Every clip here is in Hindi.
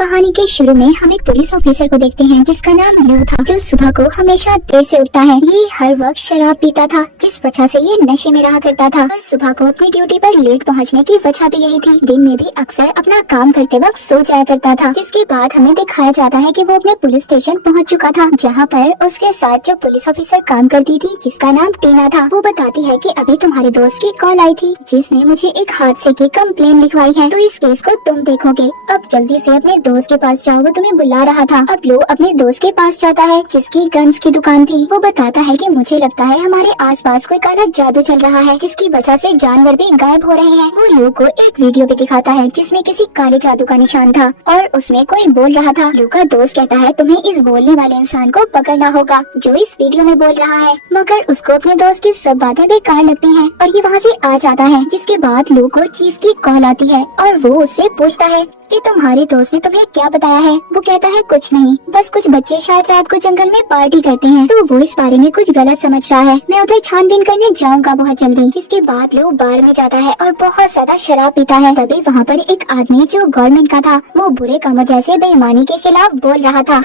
कहानी के शुरू में हम एक पुलिस ऑफिसर को देखते हैं जिसका नाम लू था, जो सुबह को हमेशा देर से उठता है। ये हर वक्त शराब पीता था, जिस वजह से ये नशे में रहा करता था और सुबह को अपनी ड्यूटी पर लेट पहुंचने की वजह भी यही थी। दिन में भी अक्सर अपना काम करते वक्त सो जाया करता था, जिसके बाद हमें दिखाया जाता है कि वो अपने पुलिस स्टेशन पहुंच चुका था, जहां पर उसके साथ जो पुलिस ऑफिसर काम करती थी जिसका नाम टीना था, वो बताती है कि अभी तुम्हारे दोस्त की कॉल आई थी जिसने मुझे एक हादसे की कंप्लेन लिखवाई है, तो इस केस को तुम देखोगे। अब जल्दी से अपने दोस्त के पास जाओ, वो तुम्हें बुला रहा था। अब लो अपने दोस्त के पास जाता है जिसकी गन्स की दुकान थी। वो बताता है कि मुझे लगता है हमारे आसपास कोई काला जादू चल रहा है जिसकी वजह से जानवर भी गायब हो रहे हैं। वो लू को एक वीडियो भी दिखाता है जिसमें किसी काले जादू का निशान था और उसमें कोई बोल रहा था। लू का दोस्त कहता है तुम्हें इस बोलने वाले इंसान को पकड़ना होगा जो इस वीडियो में बोल रहा है, मगर उसको अपने दोस्त की सब बातें बेकार लगती हैं और ये वहाँ से आ जाता है। जिसके बाद लू को चीफ की कॉल आती है और वो उससे पूछता है कि तुम्हारे दोस्त ने तुम्हें क्या बताया है। वो कहता है कुछ नहीं, बस कुछ बच्चे शायद रात को जंगल में पार्टी करते हैं, तो वो इस बारे में कुछ गलत समझ रहा है। मैं उधर छानबीन करने जाऊंगा बहुत जल्दी। जिसके बाद लू बार में जाता है और बहुत ज्यादा शराब पीता है। तभी वहाँ पर एक आदमी जो गवर्नमेंट का था, वो बुरे कामों जैसे बेईमानी के खिलाफ बोल रहा था।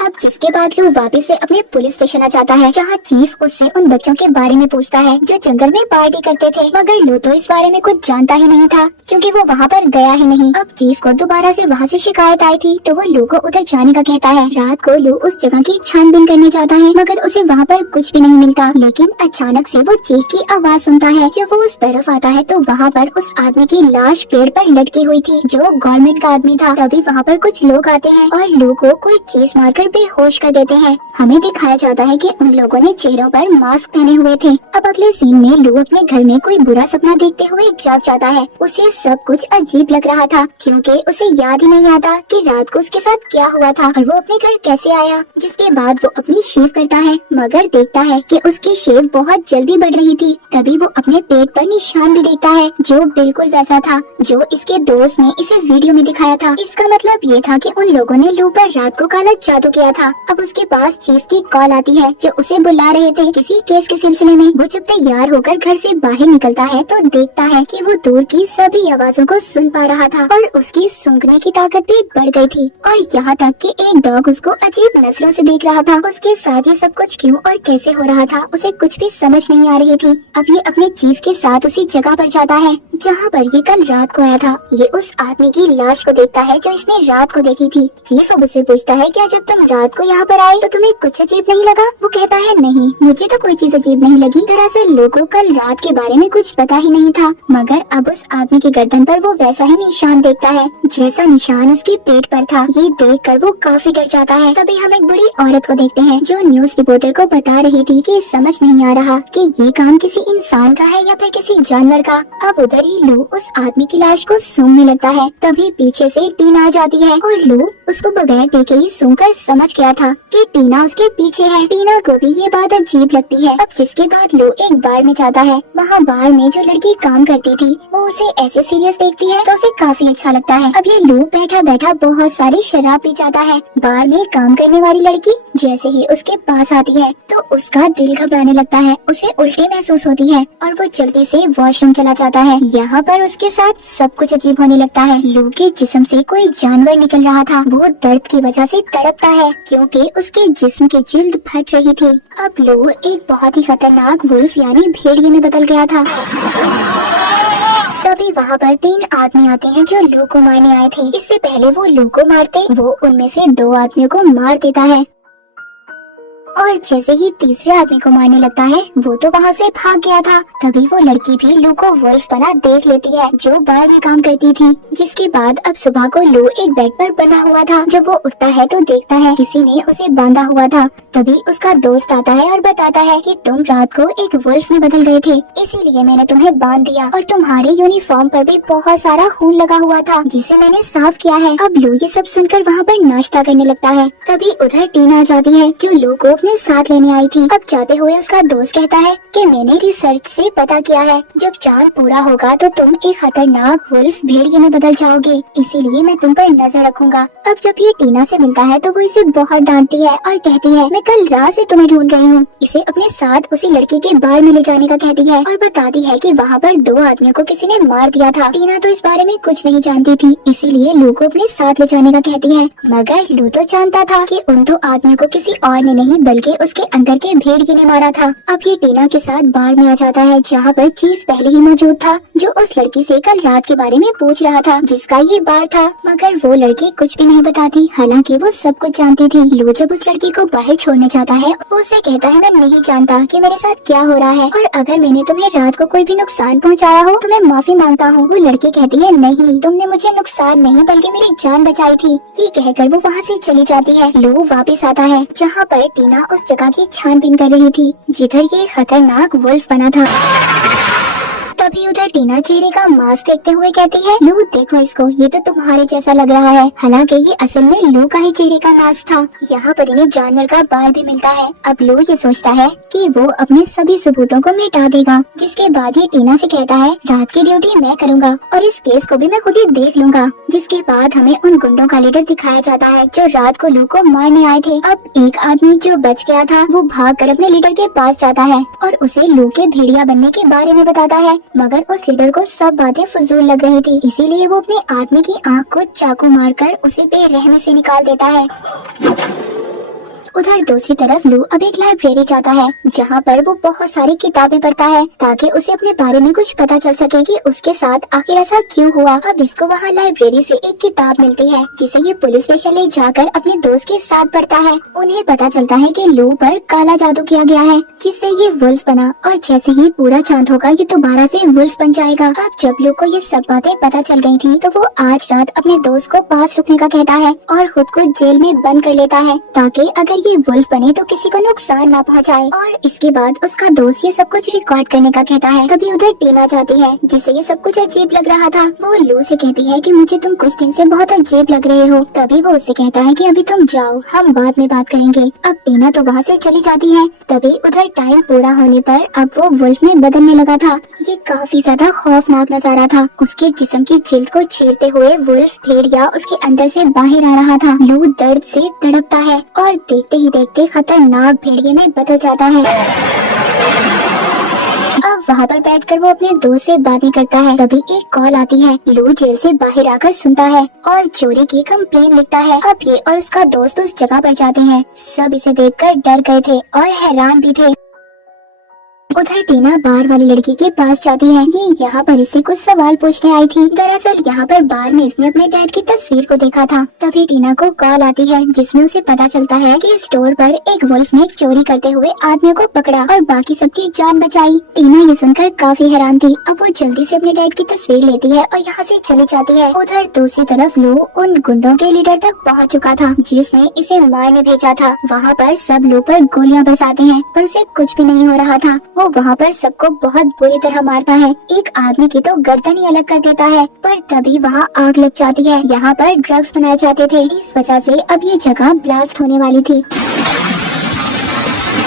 अब जिसके बाद लू वापस से अपने पुलिस स्टेशन आ जाता है, जहाँ चीफ उससे उन बच्चों के बारे में पूछता है जो जंगल में पार्टी करते थे, मगर लू तो इस बारे में कुछ जानता ही नहीं था क्योंकि वो वहाँ पर गया ही नहीं। अब चीफ को दोबारा से वहाँ से शिकायत आई थी, तो वो लू को उधर जाने का कहता है। रात को लू उस जगह की छानबीन करने जाता है, मगर उसे वहाँ पर कुछ भी नहीं मिलता। लेकिन अचानक से वो चीख की आवाज सुनता है। जब वो उस तरफ आता है तो वहाँ पर उस आदमी की लाश पेड़ पर लटकी हुई थी जो गवर्नमेंट का आदमी था। तभी वहाँ पर कुछ लोग आते हैं और लू को कोई चीज मारकर बेहोश कर देते हैं। हमें दिखाया जाता है कि उन लोगों ने चेहरों पर मास्क पहने हुए थे। अब अगले सीन में लू अपने घर में कोई बुरा सपना देखते हुए जाग जाता है। उसे सब कुछ अजीब लग रहा था क्योंकि उसे याद ही नहीं आता कि रात को उसके साथ क्या हुआ था और वो अपने घर कैसे आया। जिसके बाद वो अपनी शेव करता है, मगर देखता है कि उसकी शेव बहुत जल्दी बढ़ रही थी। तभी वो अपने पेट पर निशान भी देखता है जो बिल्कुल वैसा था जो इसके दोस्त ने इसे वीडियो में दिखाया था। इसका मतलब ये था कि उन लोगों ने लू पर रात को काला जादू किया था। अब उसके पास चीफ की कॉल आती है जो उसे बुला रहे थे किसी केस के सिलसिले में। वो जब तैयार होकर घर से बाहर निकलता है तो देखता है कि वो दूर की सभी आवाजों को सुन पा रहा था और उसकी सूंघने की ताकत भी बढ़ गई थी और यहाँ तक कि एक डॉग उसको अजीब नजरों से देख रहा था। उसके साथ ये सब कुछ क्यों और कैसे हो रहा था उसे कुछ भी समझ नहीं आ रही थी। अब ये अपने चीफ के साथ उसी जगह पर जाता है जहाँ पर ये कल रात को आया था। ये उस आदमी की लाश को देखता है जो इसने रात को देखी थी। चीफ अब उसे पूछता है क्या जब तुम रात को यहाँ पर आए तो तुम्हें कुछ अजीब नहीं लगा? वो कहता है नहीं, मुझे तो कोई चीज अजीब नहीं लगी। दरअसल लोगों कल रात के बारे में कुछ पता ही नहीं था, मगर अब उस आदमी की गर्दन पर वो वैसा ही निशान देखता है जैसा निशान उसके पेट पर था। ये देखकर वो काफी डर जाता है। तभी हम एक बड़ी औरत को देखते हैं जो न्यूज रिपोर्टर को बता रही थी कि समझ नहीं आ रहा कि ये काम किसी इंसान का है या फिर किसी जानवर का। अब उधर ही लू उस आदमी की लाश को सूंघने लगता है। तभी पीछे से टीना आ जाती है और लू उसको बगैर देखे ही सूंघकर समझ गया था कि टीना उसके पीछे है। टीना को भी ये बात अजीब लगती है। अब जिसके बाद लू एक बार में जाता है। वहाँ बार में जो लड़की काम करती थी वो उसे ऐसे सीरियस देखती है तो उसे काफी अच्छा लगता है। अब ये लू बैठा बैठा बहुत सारी शराब पी जाता है। बार में काम करने वाली लड़की जैसे ही उसके पास आती है तो उसका दिल घबराने लगता है, उसे उल्टी महसूस होती है और वो जल्दी से वॉशरूम चला जाता है। यहाँ पर उसके साथ सब कुछ अजीब होने लगता है। लू के जिस्म से कोई जानवर निकल रहा था। वो दर्द की वजह से तड़पता है क्योंकि उसके जिस्म की जिल्द फट रही थी। अब लू एक बहुत ही खतरनाक वुल्फ यानी भेड़िए में बदल गया था। तभी वहाँ पर 3 आदमी आते हैं जो लू को मारने आए थे। इससे पहले वो लू को मारते वो उनमें से 2 आदमियों को मार देता है और जैसे ही तीसरे आदमी को मारने लगता है वो तो वहाँ से भाग गया था। तभी वो लड़की भी लू को वुल्फ बना देख लेती है जो बार में काम करती थी। जिसके बाद अब सुबह को लू एक बेड पर बना हुआ था। जब वो उठता है तो देखता है किसी ने उसे बांधा हुआ था। तभी उसका दोस्त आता है और बताता है कि तुम रात को एक वुल्फ में बदल गए थे, इसीलिए मैंने तुम्हें बांध दिया और तुम्हारे यूनिफॉर्म पर भी बहुत सारा खून लगा हुआ था जिसे मैंने साफ किया है। अब लू ये सब सुनकर वहाँ पर नाश्ता करने लगता है। तभी उधर टीना आ जाती है जो लू को अपने साथ लेने आई थी। अब जाते हुए उसका दोस्त कहता है कि मैंने रिसर्च से पता किया है, जब चांद पूरा होगा तो तुम एक खतरनाक वुल्फ भेड़िए में बदल जाओगे, इसीलिए मैं तुम पर नजर रखूंगा। अब जब ये टीना से मिलता है तो वो इसे बहुत डांटती है और कहती है मैं कल रात से तुम्हें ढूंढ रही हूँ। इसे अपने साथ उसी लड़की के बार में ले जाने का कहती है और बताती है कि वहाँ पर 2 आदमियों को किसी ने मार दिया था। टीना तो इस बारे में कुछ नहीं जानती थी, इसीलिए लू को अपने साथ ले जाने का कहती है, मगर लू तो जानता था कि उन 2 आदमियों को किसी और ने नहीं बल्कि उसके अंदर के भेड़िए ने मारा था। अब ये टीना के साथ बार में आ जाता है जहाँ पर चीफ पहले ही मौजूद था, जो उस लड़की से कल रात के बारे में पूछ रहा था जिसका ये बार था, मगर वो लड़की कुछ भी नहीं बताती, हालांकि वो सब कुछ जानती थी। लू जब उस लड़की को बाहर छोड़ने जाता है वो उससे कहता है मैं नहीं जानता कि मेरे साथ क्या हो रहा है और अगर मैंने तुम्हें रात को कोई भी नुकसान पहुंचाया हो तो मैं माफी मांगता हूँ। वो लड़की कहती है नहीं, तुमने मुझे नुकसान नहीं बल्कि मेरी जान बचाई थी। ये कहकर वो वहाँ से चली जाती है। लू वापस आता है जहाँ पर टीना उस जगह की छानबीन कर रही थी जिधर ये खतरनाक वुल्फ बना था। तभी उधर टीना चेहरे का मास्क देखते हुए कहती है लू देखो इसको, ये तो तुम्हारे जैसा लग रहा है, हालांकि ये असल में लू का ही चेहरे का मास्क था। यहाँ पर इन्हें जानवर का बाल भी मिलता है। अब लू ये सोचता है कि वो अपने सभी सबूतों को मिटा देगा, जिसके बाद ये टीना से कहता है रात की ड्यूटी मैं करूँगा और इस केस को भी मैं खुद ही देख लूंगा। जिसके बाद हमें उन गुंडों का लीडर दिखाया जाता है जो रात को लू को मारने आए थे। अब एक आदमी जो बच गया था वो भाग कर अपने लीडर के पास जाता है और उसे लू के भेड़िया बनने के बारे में बताता है, मगर उस लीडर को सब बातें फजूल लग रही थी, इसीलिए वो अपने आदमी की आंख को चाकू मारकर उसे बेरहमी से निकाल देता है। उधर दूसरी तरफ लू अब एक लाइब्रेरी जाता है जहाँ पर वो बहुत सारी किताबें पढ़ता है ताकि उसे अपने बारे में कुछ पता चल सके कि उसके साथ आखिर ऐसा क्यों हुआ। अब इसको वहाँ लाइब्रेरी से एक किताब मिलती है जिसे ये पुलिस स्टेशन ले जाकर अपने दोस्त के साथ पढ़ता है। उन्हें पता चलता है कि लू पर काला जादू किया गया है जिससे ये वुल्फ बना और जैसे ही पूरा चांद होगा ये दोबारा से वुल्फ बन जाएगा। अब जब लू को ये सब बातें पता चल गई थी तो वो आज रात अपने दोस्त को पास रुकने का कहता है और खुद को जेल में बंद कर लेता है ताकि अगर ये वुल्फ बने तो किसी को नुकसान ना पहुंचाए। और इसके बाद उसका दोस्त ये सब कुछ रिकॉर्ड करने का कहता है। तभी उधर टीना जाती है जिसे ये सब कुछ अजीब लग रहा था। वो लू से कहती है कि मुझे तुम कुछ दिन से बहुत अजीब लग रहे हो। तभी वो उससे कहता है कि अभी तुम जाओ, हम बाद में बात करेंगे। अब टीना तो वहाँ से चली जाती है। तभी उधर टाइम पूरा होने पर अब वो वुल्फ में बदलने लगा था। ये काफी ज्यादा खौफनाक नजारा था। उसके जिस्म की जिल्द को चीरते हुए वुल्फ भेड़िया उसके अंदर से बाहर आ रहा था। लू दर्द से तड़पता है और देखते ही देखते खतरनाक भेड़िए में बदल जाता है। अब वहाँ पर बैठकर वो अपने दोस्त से बातें करता है। तभी एक कॉल आती है। लू जेल से बाहर आकर सुनता है और चोरी की कंप्लेन लिखता है। अब ये और उसका दोस्त उस जगह पर जाते हैं। सब इसे देखकर डर गए थे और हैरान भी थे। उधर टीना बार वाली लड़की के पास जाती है। ये यहाँ पर इससे कुछ सवाल पूछने आई थी। दरअसल यहाँ पर बार में इसने अपने डैड की तस्वीर को देखा था। तभी टीना को कॉल आती है जिसमें उसे पता चलता है कि स्टोर पर एक वुल्फ ने चोरी करते हुए आदमियों को पकड़ा और बाकी सबकी जान बचाई। टीना ये सुनकर काफी हैरान थी। अब वो जल्दी से अपने डैड की तस्वीर लेती है और यहाँ से चली जाती है। उधर दूसरी तरफ लू उन गुंडों के लीडर तक पहुँच चुका था जिसने इसे मारने भेजा था। वहाँ पर सब लू पर गोलियां बरसाते हैं पर उसे कुछ भी नहीं हो रहा था। वो वहाँ पर सबको बहुत बुरी तरह मारता है। एक आदमी की तो गर्दन ही अलग कर देता है। पर तभी वहाँ आग लग जाती है। यहाँ पर ड्रग्स बनाए जाते थे, इस वजह से अब ये जगह ब्लास्ट होने वाली थी।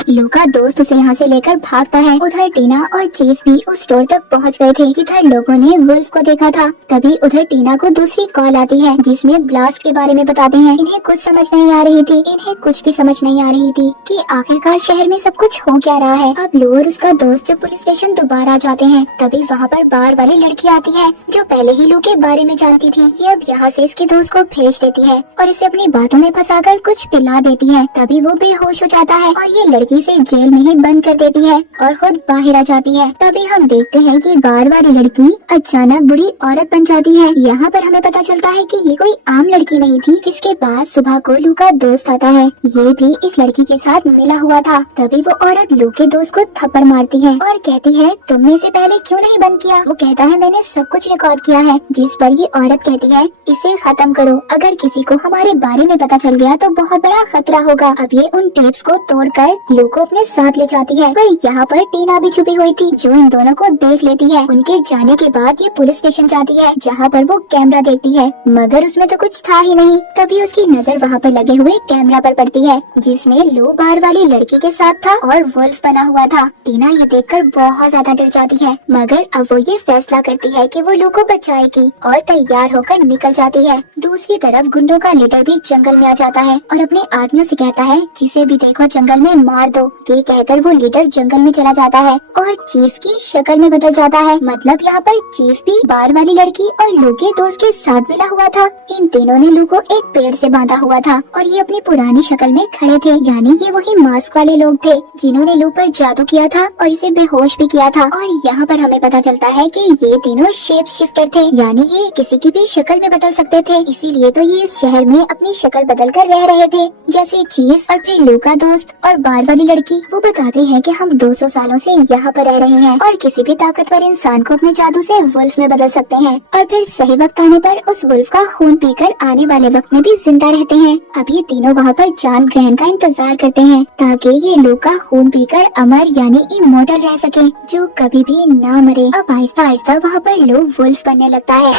लू का दोस्त उसे यहाँ से लेकर भागता है। उधर टीना और चीफ भी उस स्टोर तक पहुँच गए थे जिधर लोगों ने वुल्फ को देखा था। तभी उधर टीना को दूसरी कॉल आती है जिसमें ब्लास्ट के बारे में बताते हैं। इन्हें कुछ समझ नहीं आ रही थी। इन्हें कुछ भी समझ नहीं आ रही थी कि आखिरकार शहर में सब कुछ हो क्या रहा है। अब लू और उसका दोस्त जब पुलिस स्टेशन दोबारा जाते हैं तभी वहाँ पर बार वाली लड़की आती है जो पहले ही लू के बारे में जानती थी। ये अब यहाँ से इसके दोस्त को भेज देती है और इसे अपनी बातों में फंसाकर कुछ पिला देती है। तभी वो बेहोश हो जाता है और ये लड़की से जेल में ही बंद कर देती है और खुद बाहर आ जाती है। तभी हम देखते हैं कि बार वाली लड़की अचानक बुरी औरत बन जाती है। यहाँ पर हमें पता चलता है कि ये कोई आम लड़की नहीं थी। जिसके बाद सुबह को लू का दोस्त आता है। ये भी इस लड़की के साथ मिला हुआ था। तभी वो औरत लू के दोस्त को थप्पड़ मारती है और कहती है तुमने इसे पहले क्यों नहीं बंद किया। वो कहता है मैंने सब कुछ रिकॉर्ड किया है। जिस पर ये औरत कहती है इसे खत्म करो, अगर किसी को हमारे बारे में पता चल गया तो बहुत बड़ा खतरा होगा। अब ये उन टेप्स को तोड़कर लू लू को अपने साथ ले जाती है। पर यहाँ पर टीना भी छुपी हुई थी जो इन दोनों को देख लेती है। उनके जाने के बाद ये पुलिस स्टेशन जाती है जहाँ पर वो कैमरा देखती है, मगर उसमें तो कुछ था ही नहीं। तभी उसकी नजर वहाँ पर लगे हुए कैमरा पर पड़ती है जिसमें लू बाहर वाली लड़की के साथ था और वुल्फ बना हुआ था। टीना ये देखकर बहुत ज्यादा डर जाती है, मगर अब वो ये फैसला करती है कि वो लू को बचाएगी और तैयार होकर निकल जाती है। दूसरी तरफ गुंडों का लीडर भी जंगल में आ जाता है और अपने आदमियों से कहता है जिसे भी देखो जंगल में मार दो। ये कहकर वो लीडर जंगल में चला जाता है और चीफ की शक्ल में बदल जाता है। मतलब यहाँ पर चीफ भी बाहर वाली लड़की और लू के दोस्त के साथ मिला हुआ था। इन तीनों ने लू को एक पेड़ से बांधा हुआ था और ये अपनी पुरानी शक्ल में खड़े थे, यानी ये वही मास्क वाले लोग थे जिन्होंने लू पर जादू किया था और इसे बेहोश भी किया था। और यहाँ पर हमें पता चलता है कि ये तीनों शेप शिफ्टर थे, यानी ये किसी की भी शक्ल में बदल सकते थे। इसीलिए तो ये इस शहर में अपनी शक्ल बदल कर रह रहे थे, जैसे चीफ और फिर लू का दोस्त और बाहर वाली लड़की। वो बताते हैं कि हम 200 सालों से यहाँ पर रह रहे हैं और किसी भी ताकतवर इंसान को अपने जादू से वुल्फ में बदल सकते हैं और फिर सही वक्त आने पर उस वुल्फ का खून पीकर आने वाले वक्त में भी जिंदा रहते हैं। अब ये तीनों वहाँ पर चांद ग्रहण का इंतजार करते हैं ताकि ये लू का खून पीकर अमर यानी इमोर्टल रह सके, जो कभी भी ना मरे। अब आहिस्ता आहिस्ता वहाँ पर लू वुल्फ बनने लगता है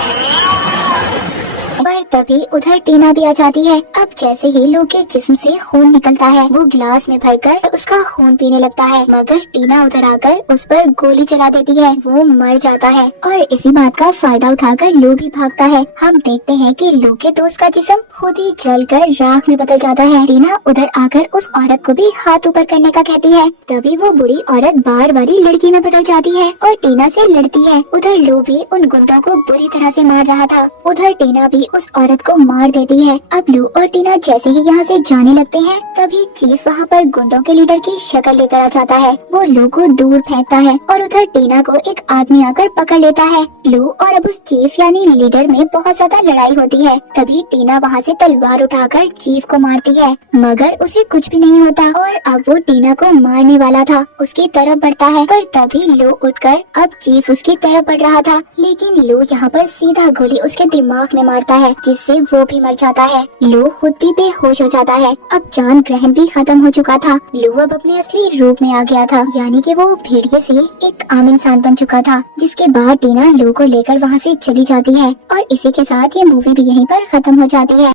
पर तभी उधर टीना भी आ जाती है। अब जैसे ही लू के जिस्म से खून निकलता है वो ग्लास में भरकर उसका खून पीने लगता है, मगर टीना उधर आकर उस पर गोली चला देती है। वो मर जाता है और इसी बात का फायदा उठाकर लू भी भागता है। हम देखते हैं कि लू के दोस्त का जिस्म खुद ही जलकर राख में बदल जाता है। टीना उधर आकर उस औरत को भी हाथ ऊपर करने का कहती है। तभी वो बुरी औरत बाहर वाली लड़की में बदल जाती है और टीना से लड़ती है। उधर लू भी उन गुंडों को बुरी तरह से मार रहा था। उधर टीना भी उस औरत को मार देती है। अब लू और टीना जैसे ही यहाँ से जाने लगते हैं तभी चीफ वहाँ पर गुंडों के लीडर की शक्ल लेकर आ जाता है। वो लू को दूर फेंकता है और उधर टीना को एक आदमी आकर पकड़ लेता है। लू और अब उस चीफ यानी लीडर में बहुत ज्यादा लड़ाई होती है। तभी टीना वहाँ से तलवार उठाकर चीफ को मारती है, मगर उसे कुछ भी नहीं होता और अब वो टीना को मारने वाला था उसकी तरफ बढ़ता है। पर तभी लू उठकर अब चीफ उसकी तरफ बढ़ रहा था, लेकिन लू यहाँ पर सीधा गोली उसके दिमाग में मारता है जिससे वो भी मर जाता है। लू खुद भी बेहोश हो जाता है। अब चांद ग्रहण भी खत्म हो चुका था। लू अब अपने असली रूप में आ गया था, यानी कि वो भेड़िए से एक आम इंसान बन चुका था। जिसके बाद टीना लू को लेकर वहाँ से चली जाती है और इसी के साथ ये मूवी भी यहीं पर खत्म हो जाती है।